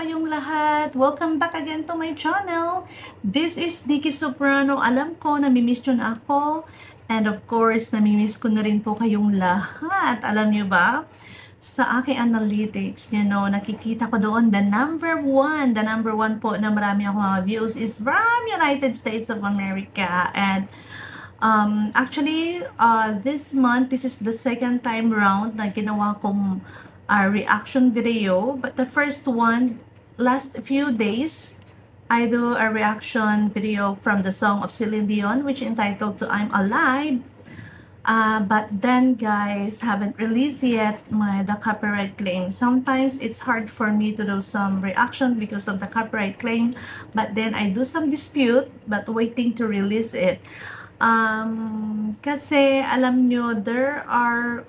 kayong lahat! Welcome back again to my channel! This is Nikki Soprano. Alam ko, namimiss nyo na ako. And of course, namimiss ko na rin po kayong lahat. Alam nyo ba? Sa aking analytics, nakikita ko doon the number one po na marami akong mga views is from United States of America. And actually, this month, this is the second time round na ginawa kong reaction video, but the first one, last few days, I do a reaction video from the song of Celine Dion, which is entitled to I'm Alive. But then, guys, haven't released yet the copyright claim. Sometimes it's hard for me to do some reaction because of the copyright claim, but then I do some dispute, but waiting to release it. Kasi alam nyo, there are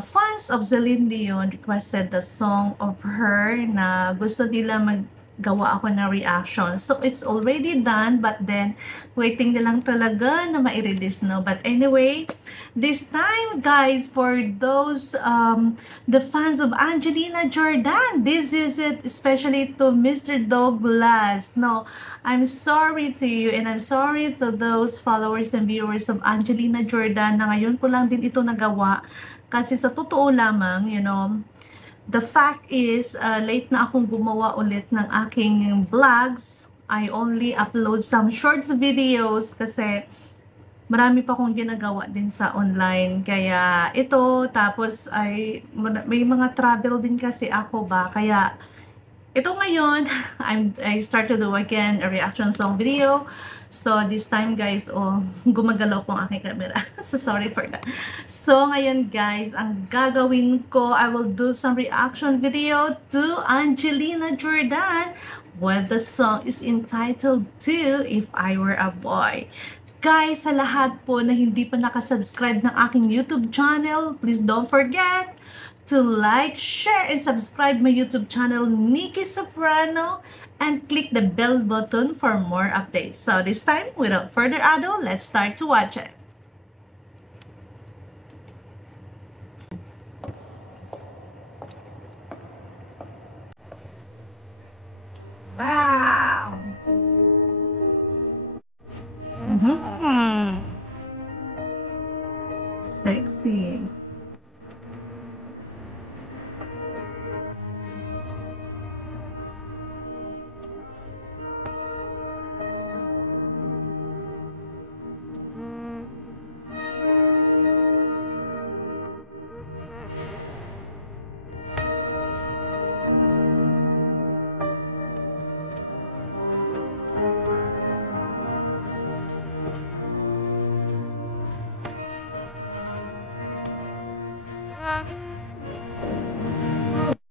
fans of Celine Dion requested the song of her na gusto nila maggawa ako na reaction. So it's already done, but then waiting na lang talaga na ma-release, no? But anyway, this time, guys, for those the fans of Angelina Jordan, this is it, especially to Mr. Douglas. No, I'm sorry to you, and I'm sorry to those followers and viewers of Angelina Jordan na ngayon ko lang din ito nagawa. Kasi sa totoo lamang, the fact is, late na akong gumawa ulit ng aking vlogs. I only upload some shorts videos kasi marami pa akong ginagawa din sa online. Kaya ito, tapos ay may mga travel din kasi ako ba. Kaya ito ngayon, I start to do again a reaction song video. So this time, guys, gumagalaw po ang aking camera. So sorry for that. So ngayon, guys, ang gagawin ko, I will do some reaction video to Angelina Jordan when the song is entitled to If I Were a Boy. Guys, sa lahat po na hindi pa nakasubscribe ng aking YouTube channel, please don't forget to like, share, and subscribe my YouTube channel, Nikki Soprano, and click the bell button for more updates. So this time, without further ado, let's start to watch it. Wow! Sexy.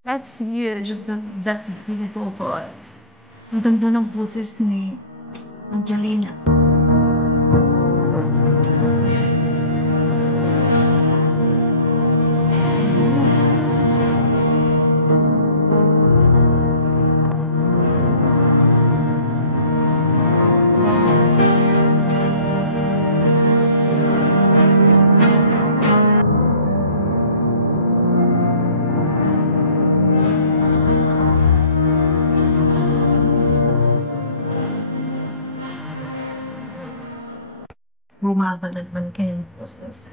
That's huge. That's beautiful voice. Ang ganda ng boses ni Angelina. Bumabalag man kayo yung boses.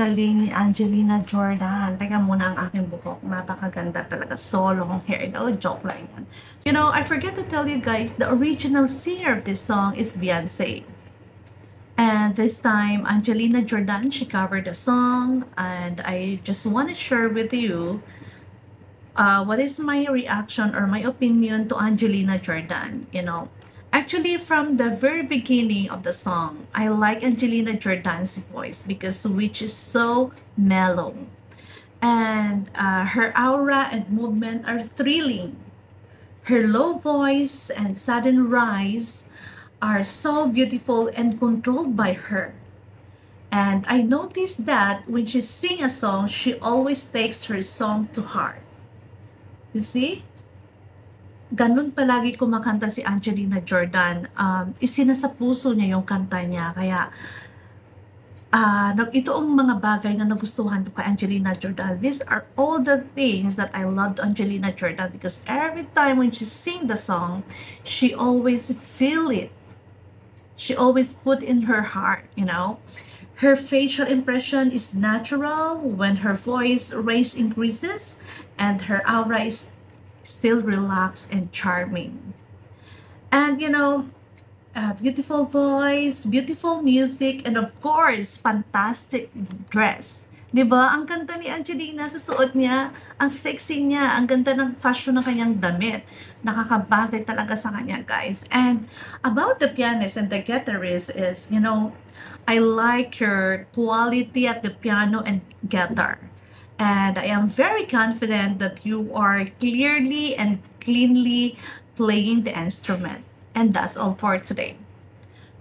galing ni Angelina Jordan. Teka muna ang aking buhok. Napakaganda talaga. So long hair. No, joke lang yan. You know, I forget to tell you guys, the original singer of this song is Beyonce. And this time, Angelina Jordan, she covered the song. And I just want to share with you what is my reaction or my opinion to Angelina Jordan. You know, actually, from the very beginning of the song, I like Angelina Jordan's voice because which is so mellow. And her aura and movement are thrilling. Her low voice and sudden rise are so beautiful and controlled by her. And I noticed that when she sings a song, she always takes her song to heart. You see? Ganun palagi kumakanta si Angelina Jordan. Isinasa puso niya yung kanta niya. Kaya, ito ang mga bagay na nagustuhan ko kay Angelina Jordan. These are all the things that I loved Angelina Jordan because every time when she sing the song, she always feel it. She always put in her heart, you know. Her facial impression is natural when her voice range increases and her aura is still relaxed and charming. And you know, beautiful voice, beautiful music, and of course, fantastic dress. 'Di ba? Ang ganda ni Angelina sa suot niya, ang sexy niya, ang ganda ng fashion ng kanyang damit. Nakakabagay talaga sa kanya, guys. And about the pianist and the guitarist is, you know, I like your quality at the piano and guitar. And I am very confident that you are clearly and cleanly playing the instrument. And that's all for today.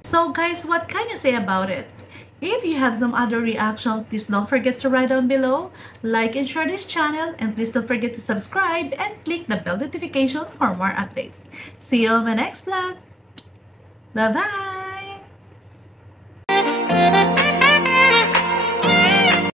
So guys, what can you say about it? If you have some other reaction, please don't forget to write down below, like and share this channel, and please don't forget to subscribe and click the bell notification for more updates. See you on my next vlog. Bye-bye!